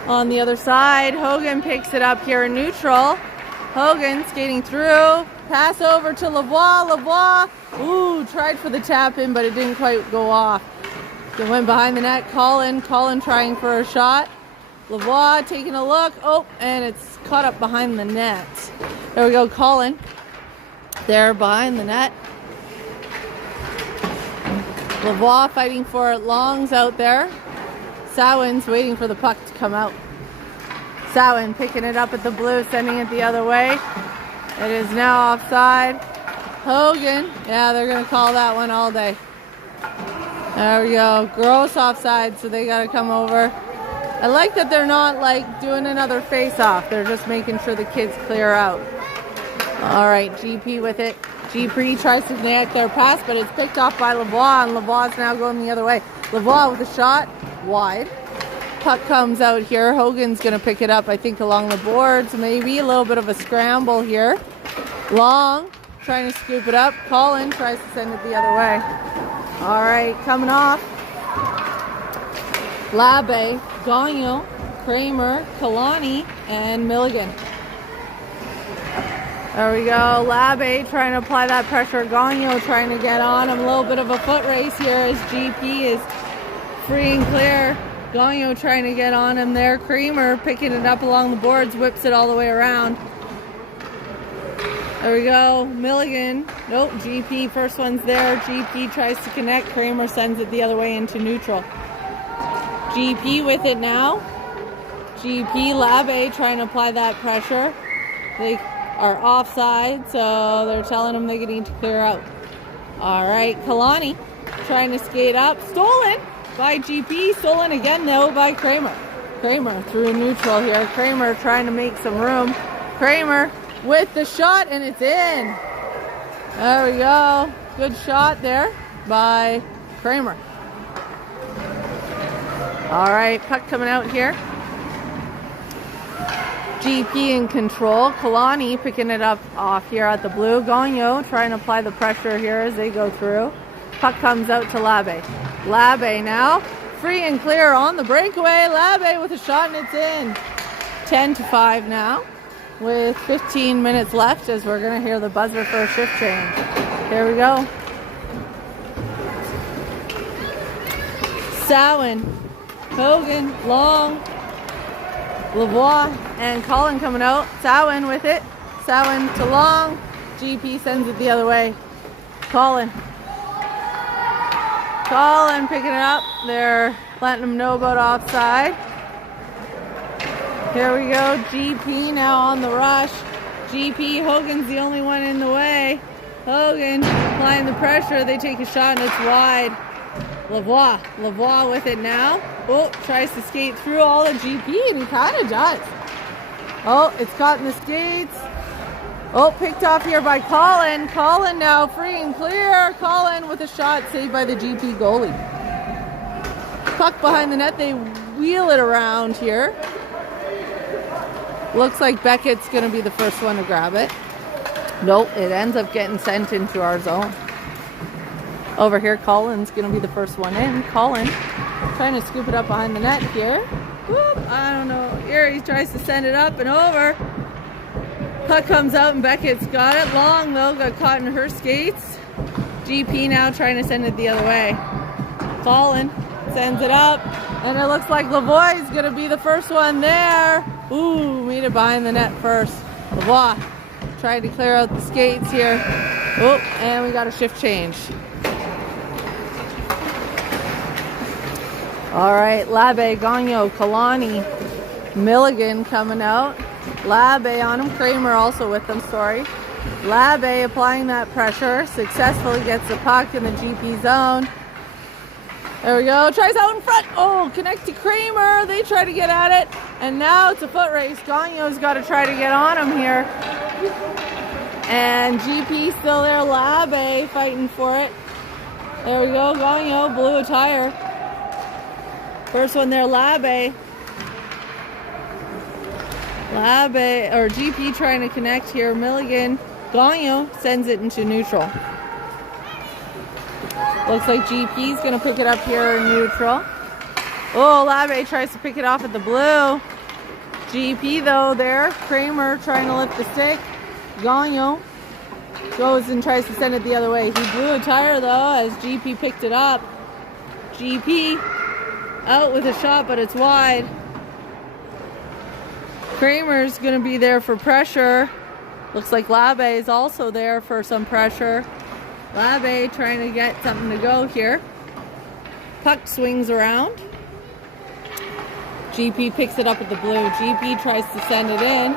On the other side, Hogan picks it up here in neutral. Hogan skating through. Pass over to Lavoie. Lavoie, ooh, tried for the tap in, but it didn't quite go off. It went behind the net. Colin trying for a shot. Lavoie taking a look. Oh, and it's caught up behind the net. There we go, Colin. There behind the net. Lavoie fighting for it. Long's out there. Sawin's waiting for the puck to come out. Sawin picking it up at the blue, sending it the other way. It is now offside. Hogan, yeah, they're going to call that one all day. There we go. Gross offside, so they got to come over. I like that they're not like doing another face-off. They're just making sure the kids clear out. All right, GP with it. GP tries to connect their pass, but it's picked off by Lavoie, and Lavoie's now going the other way. Lavoie with a shot, wide. Puck comes out here. Hogan's going to pick it up, I think, along the boards. Maybe a little bit of a scramble here. Long trying to scoop it up. Colin tries to send it the other way. All right, coming off. Labe, Gagnon, Kramer, Kalani, and Milligan. There we go. Labe trying to apply that pressure. Gagnon trying to get on him. A little bit of a foot race here as GP is free and clear. Gagnon trying to get on him there. Kramer picking it up along the boards, whips it all the way around. There we go. Milligan. Nope, GP. First one's there. GP tries to connect. Kramer sends it the other way into neutral. GP with it now. GP, Labe trying to apply that pressure. They are offside, so they're telling them they need to clear out. All right, Kalani trying to skate up. Stolen by GP. Stolen again, though, by Kramer. Kramer through neutral here. Kramer trying to make some room. Kramer with the shot, and it's in. There we go. Good shot there by Kramer. All right, puck coming out here. GP in control. Kalani picking it up off here at the blue. Gagnon trying to apply the pressure here as they go through. Puck comes out to Labe. Labe now free and clear on the breakaway. Labe with a shot, and it's in. 10-5 now with 15 minutes left as we're going to hear the buzzer for a shift change. Here we go. Samhain, Hogan, Long, Lavoie, and Colin coming out. Samhain with it. Samhain to Long. GP sends it the other way. Colin picking it up. They're letting him know about offside. Here we go. GP now on the rush. GP, Hogan's the only one in the way. Hogan applying the pressure. They take a shot and it's wide. Lavoie with it now. Oh, tries to skate through all the GP, and he kind of does. Oh, it's caught in the skates. Oh, picked off here by Colin. Colin now free and clear. Colin with a shot saved by the GP goalie. Puck behind the net. They wheel it around here. Looks like Beckett's going to be the first one to grab it. Nope, it ends up getting sent into our zone. Over here, Colin's going to be the first one in. Colin trying to scoop it up behind the net here. Whoop, I don't know. Here he tries to send it up and over. Puck comes out and Beckett's got it. Long, though, got caught in her skates. GP now trying to send it the other way. Colin sends it up. And it looks like Lavoie's going to be the first one there. Ooh, made it behind the net first. Lavoie trying to clear out the skates here. Oh, and we got a shift change. All right, Labe, Gagnon, Kalani, Milligan coming out. Labe on him, Kramer also with them, sorry. Labe applying that pressure, successfully gets the puck in the GP zone. There we go, tries out in front. Oh, connect to Kramer. They try to get at it. And now it's a foot race. Gagnon's got to try to get on him here. And GP still there. Labe fighting for it. There we go. Gagnon blew a tire. First one there, Labe. Or GP trying to connect here. Milligan. Gagnon sends it into neutral. Looks like GP's going to pick it up here in neutral. Oh, Labe tries to pick it off at the blue. GP, though, there. Kramer trying to lift the stick. Gagnon goes and tries to send it the other way. He blew a tire, though, as GP picked it up. GP out with a shot, but it's wide. Kramer's going to be there for pressure. Looks like Labe is also there for some pressure. Labe trying to get something to go here. Puck swings around. GP picks it up at the blue. GP tries to send it in.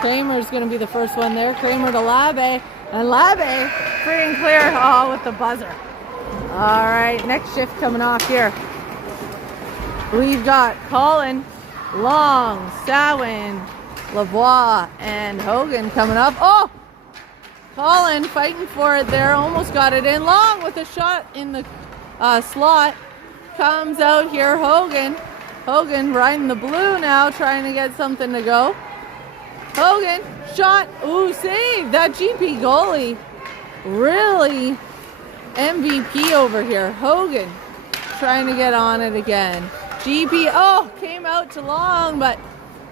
Kramer's going to be the first one there. Kramer to Labe. And Labe free and clear. Oh, with the buzzer. All right, next shift coming off here. We've got Colin, Long, Samhain, Lavoie, and Hogan coming up. Oh! Colin fighting for it there, almost got it in. Long with a shot in the slot. Comes out here, Hogan. Hogan riding the blue now, trying to get something to go. Hogan, shot. Ooh, save. That GP goalie. Really MVP over here. Hogan trying to get on it again. GP, oh, came out to Long, but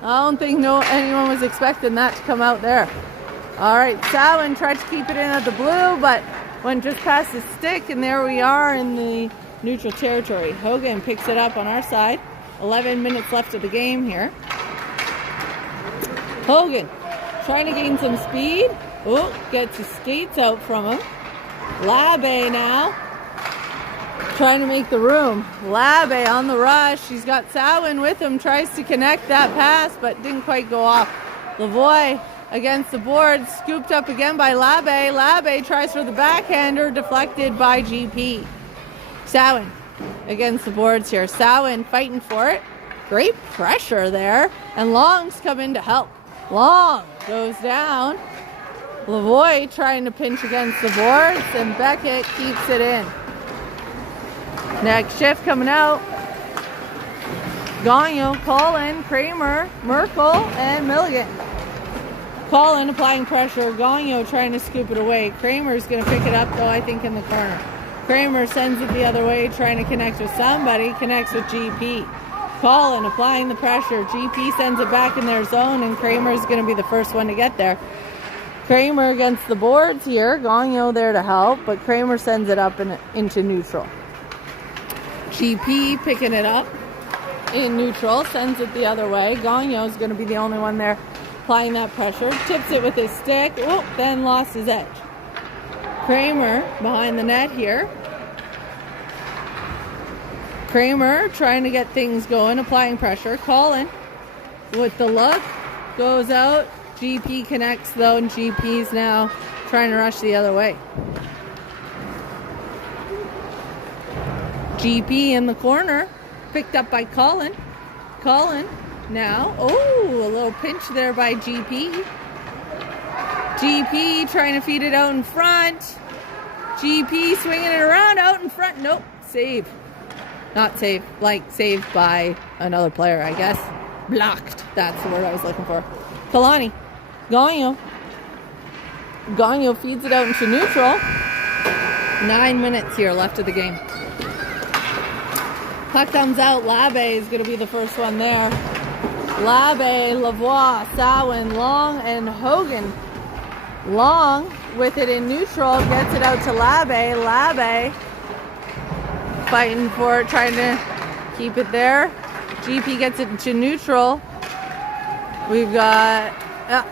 I don't think anyone was expecting that to come out there. All right, Samhain tried to keep it in at the blue, but went just past the stick, and there we are in the neutral territory. Hogan picks it up on our side. 11 minutes left of the game here. Hogan trying to gain some speed. Oh, gets his skates out from him. Labe now trying to make the room. Labe on the rush. She's got Sawin with him. Tries to connect that pass, but didn't quite go off. Lavoie against the board. Scooped up again by Labe. Labe tries for the backhander. Deflected by GP. Sawin against the boards here. Sawin fighting for it. Great pressure there. And Long's come in to help. Long goes down. Lavoie trying to pinch against the boards. And Beckett keeps it in. Next shift coming out. Gagnon, Colin, Kramer, Merkel, and Milligan. Colin applying pressure. Gagnon trying to scoop it away. Kramer's going to pick it up, though, I think, in the corner. Kramer sends it the other way, trying to connect with somebody. Connects with GP. Colin applying the pressure. GP sends it back in their zone, and Kramer's going to be the first one to get there. Kramer against the boards here. Gagnon there to help, but Kramer sends it up into neutral. GP picking it up in neutral, sends it the other way. Gagnon's going to be the only one there applying that pressure. Tips it with his stick. Oh, then lost his edge. Kramer behind the net here. Kramer trying to get things going, applying pressure. Colin with the look. Goes out. GP connects though, and GP's now trying to rush the other way. GP in the corner, picked up by Colin. Colin now, oh, a little pinch there by GP. GP trying to feed it out in front. GP swinging it around out in front. Nope, save. Not save, like saved by another player, I guess. Blocked, that's the word I was looking for. Kalani, Gagnon. Gagnon feeds it out into neutral. 9 minutes here left of the game. Puck comes out. Labe is going to be the first one there. Labe, Lavoie, Sawin, Long, and Hogan. Long with it in neutral. Gets it out to Labe. Labe fighting for it, trying to keep it there. GP gets it to neutral. We've got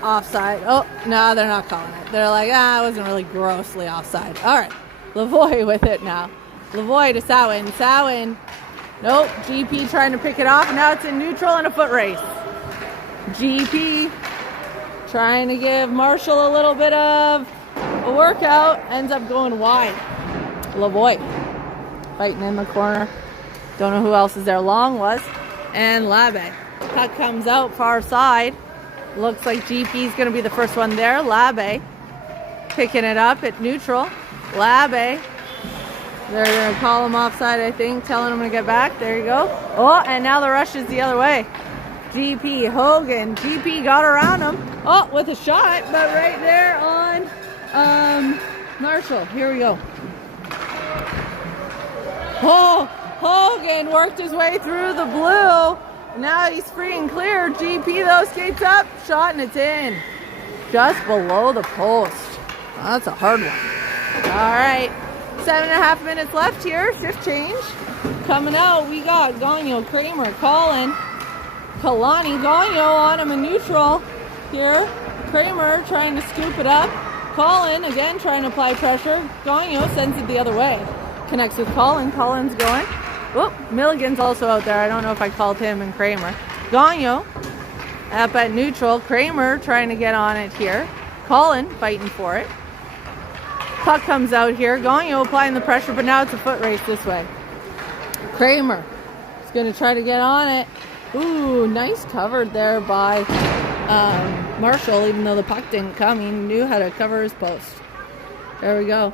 offside. Oh, no, they're not calling it. They're like, it wasn't really grossly offside. All right. Lavoie with it now. Lavoie to Sawin. Sawin. Nope, GP trying to pick it off. Now it's in neutral and a foot race. GP trying to give Marshall a little bit of a workout. Ends up going wide. Lavoie fighting in the corner. Don't know who else is there. Long was. And Labe. Puck comes out far side. Looks like GP's going to be the first one there. Labe picking it up at neutral. Labe. They're going to call him offside, I think, telling him to get back. There you go. Oh, and now the rush is the other way. GP, Hogan. GP got around him. Oh, with a shot, but right there on Marshall. Here we go. Oh, Hogan worked his way through the blue. Now he's free and clear. GP, though, skates up. Shot, and it's in. Just below the post. Oh, that's a hard one. All right. 7.5 minutes left here. Shift change. Coming out, we got Gagnon, Kramer, Colin, Kalani. Gagnon on him in neutral here. Kramer trying to scoop it up. Colin, again, trying to apply pressure. Gagnon sends it the other way. Connects with Colin. Colin's going. Whoop, Milligan's also out there. I don't know if I called him and Kramer. Gagnon up at neutral. Kramer trying to get on it here. Colin fighting for it. Puck comes out here. Gagnon applying the pressure, but now it's a foot race this way. Kramer is going to try to get on it. Ooh, nice covered there by Marshall, even though the puck didn't come. He knew how to cover his post. There we go.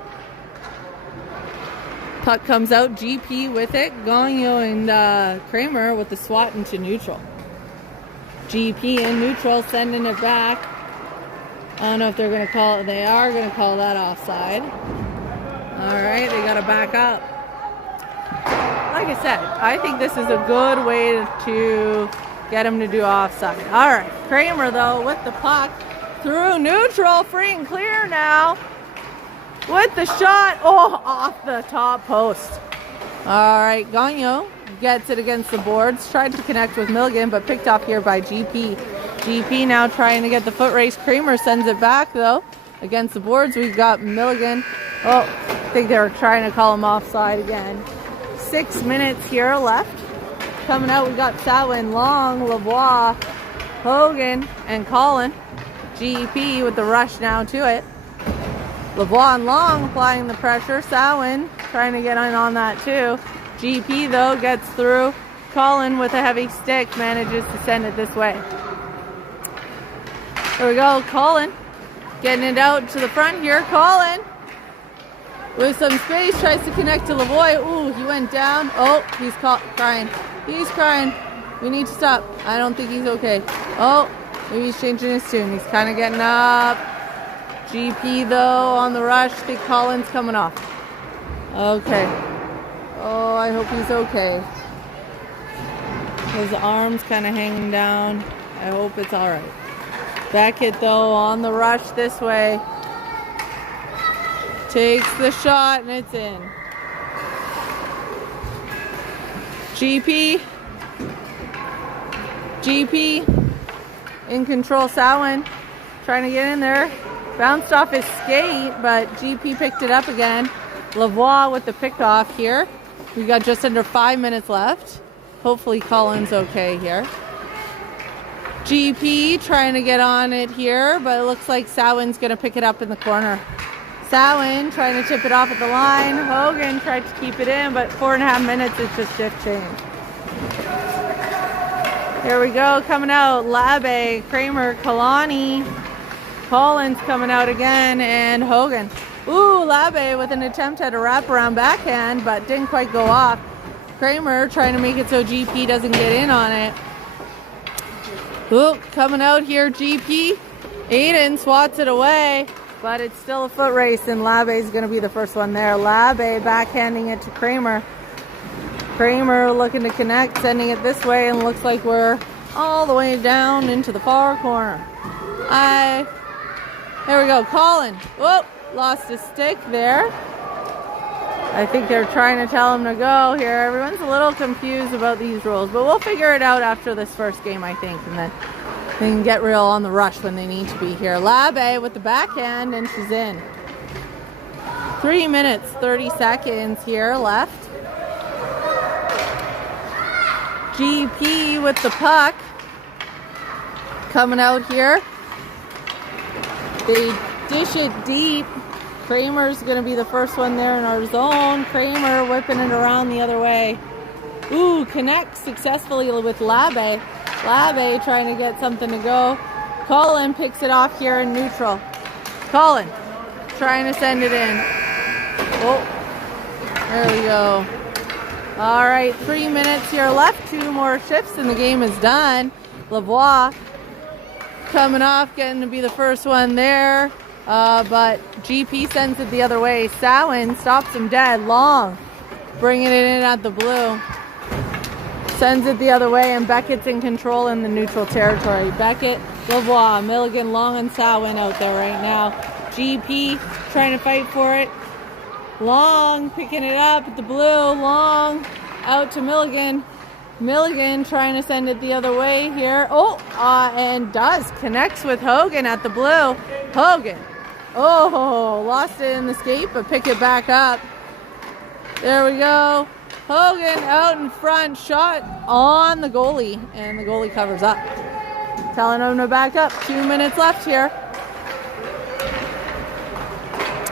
Puck comes out. GP with it. Gagnon and Kramer with the swat into neutral. GP in neutral, sending it back. I don't know if they're going to call it. They are going to call that offside. All right, they got to back up. Like I said, I think this is a good way to get him to do offside. All right, Kramer, though, with the puck through neutral, free and clear now. With the shot, off the top post. All right, Gagnon gets it against the boards. Tried to connect with Milligan, but picked off here by GP. GP now trying to get the foot race. Kramer sends it back, though, against the boards. We've got Milligan. Oh, I think they were trying to call him offside again. 6 minutes here left. Coming out, we got Samhain, Long, Lavoie, Hogan, and Colin. GP with the rush now to it. Lavoie and Long applying the pressure. Samhain trying to get in on that too. GP though gets through. Colin with a heavy stick manages to send it this way. There we go, Colin getting it out to the front here. Colin with some space tries to connect to Lavoie. Ooh, he went down. Oh, he's crying. He's crying. We need to stop. I don't think he's okay. Oh, maybe he's changing his tune. He's kind of getting up. GP though on the rush. I think Colin's coming off. Okay. Oh, I hope he's okay. His arm's kind of hanging down. I hope it's all right. Beckett though on the rush this way. Takes the shot and it's in. GP in control. Samhain trying to get in there. Bounced off his skate, but GP picked it up again. Lavoie with the pickoff here. We got just under 5 minutes left. Hopefully Colin's okay here. GP trying to get on it here, but it looks like Samhain's going to pick it up in the corner. Samhain trying to tip it off at the line. Hogan tried to keep it in, but 4.5 minutes is just shift change. Here we go, coming out. Labe, Kramer, Kalani. Colin's coming out again, and Hogan. Ooh, Labe with an attempt at a wraparound backhand, but didn't quite go off. Kramer trying to make it so GP doesn't get in on it. Ooh, coming out here, GP. Aiden swats it away, but it's still a foot race, and Labe's going to be the first one there. Labe backhanding it to Kramer. Kramer looking to connect, sending it this way, and looks like we're all the way down into the far corner. There we go, Colin. Whoop, lost his stick there. I think they're trying to tell him to go here. Everyone's a little confused about these rules, but we'll figure it out after this first game, I think, and then they can get real on the rush when they need to be here. Labe with the backhand, and she's in. 3 minutes, 30 seconds here left. GP with the puck. Coming out here. They dish it deep. Kramer's going to be the first one there in our zone. Kramer whipping it around the other way. Ooh, connects successfully with Labe. Labe trying to get something to go. Colin picks it off here in neutral. Colin trying to send it in. Oh, there we go. All right, 3 minutes here left. 2 more shifts and the game is done. Lavoie coming off, getting to be the first one there. But GP sends it the other way. Samhain stops him dead. Long bringing it in at the blue. Sends it the other way, and Beckett's in control in the neutral territory. Beckett, Lavoie, Milligan, Long, and Samhain out there right now. GP trying to fight for it. Long picking it up at the blue. Long out to Milligan. Milligan trying to send it the other way here. And does. Connects with Hogan at the blue. Hogan. Oh, lost it in the skate, but pick it back up. There we go. Hogan out in front. Shot on the goalie, and the goalie covers up. Telling him to back up. 2 minutes left here.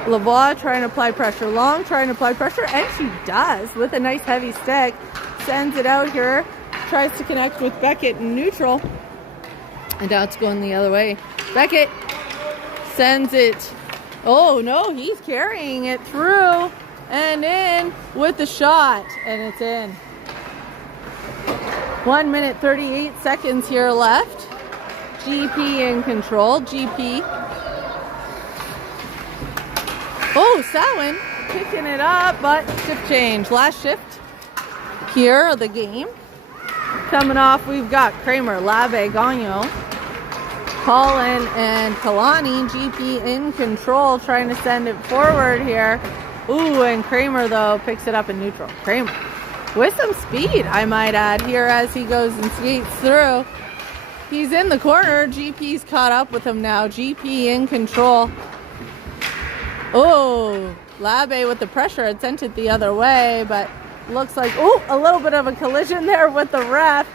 Lavoie trying to apply pressure. Long trying to apply pressure, and she does with a nice heavy stick. Sends it out here. Tries to connect with Beckett in neutral. And now it's going the other way. Beckett sends it. Oh no, he's carrying it through and in with the shot. And it's in. 1 minute, 38 seconds here left. GP in control. GP. Oh, Samhain picking it up, but shift change. Last shift here of the game. Coming off, we've got Kramer, Labe, Gagnon, Colin, and Kalani. GP in control, trying to send it forward here. Ooh, and Kramer, though, picks it up in neutral. Kramer with some speed, I might add, here as he goes and skates through. He's in the corner. GP's caught up with him now. GP in control. Oh, Labe with the pressure had sent it the other way, but looks like, oh, a little bit of a collision there with the ref.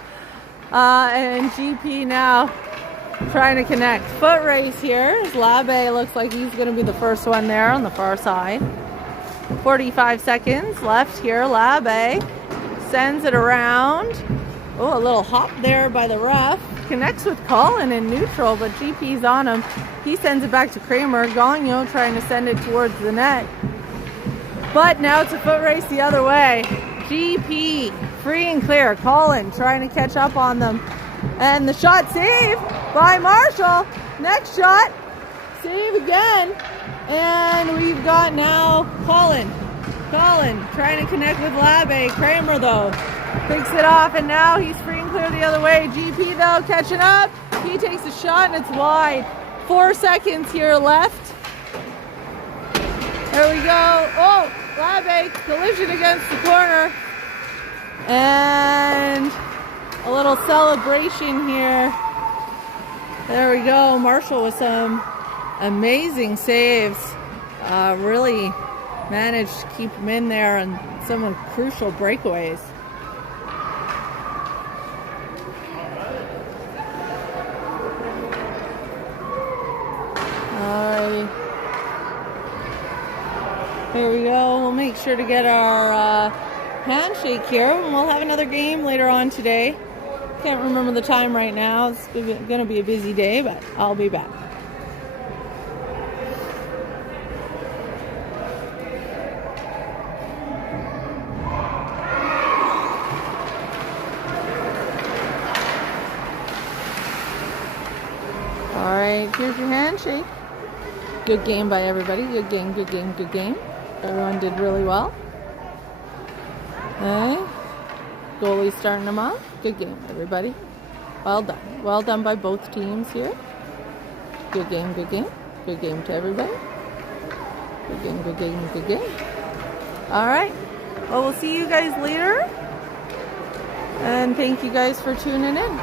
And GP now trying to connect. Foot race here. Labe looks like he's going to be the first one there on the far side. 45 seconds left here. Labe sends it around. Oh, a little hop there by the ref. Connects with Colin in neutral, but GP's on him. He sends it back to Kramer. Gagnon trying to send it towards the net. But now it's a foot race the other way. GP free and clear. Colin trying to catch up on them. And the shot saved by Marshall. Next shot, save again. And we've got now Colin. Colin trying to connect with Labe. Kramer though picks it off, and now he's free and clear the other way. GP though catching up. He takes a shot and it's wide. 4 seconds here left. There we go. Oh, Labe collision against the corner. And a little celebration here. There we go. Marshall with some amazing saves. Really managed to keep him in there on some crucial breakaways. Alright. Here we go. We'll make sure to get our handshake here, and we'll have another game later on today. Can't remember the time right now. It's going to be a busy day, but I'll be back. All right, here's your handshake. Good game by everybody. Good game, good game, good game. Everyone did really well. Okay. Goalie starting them off. Good game, everybody. Well done. Well done by both teams here. Good game, good game. Good game to everybody. Good game, good game, good game. All right. Well, we'll see you guys later. And thank you guys for tuning in.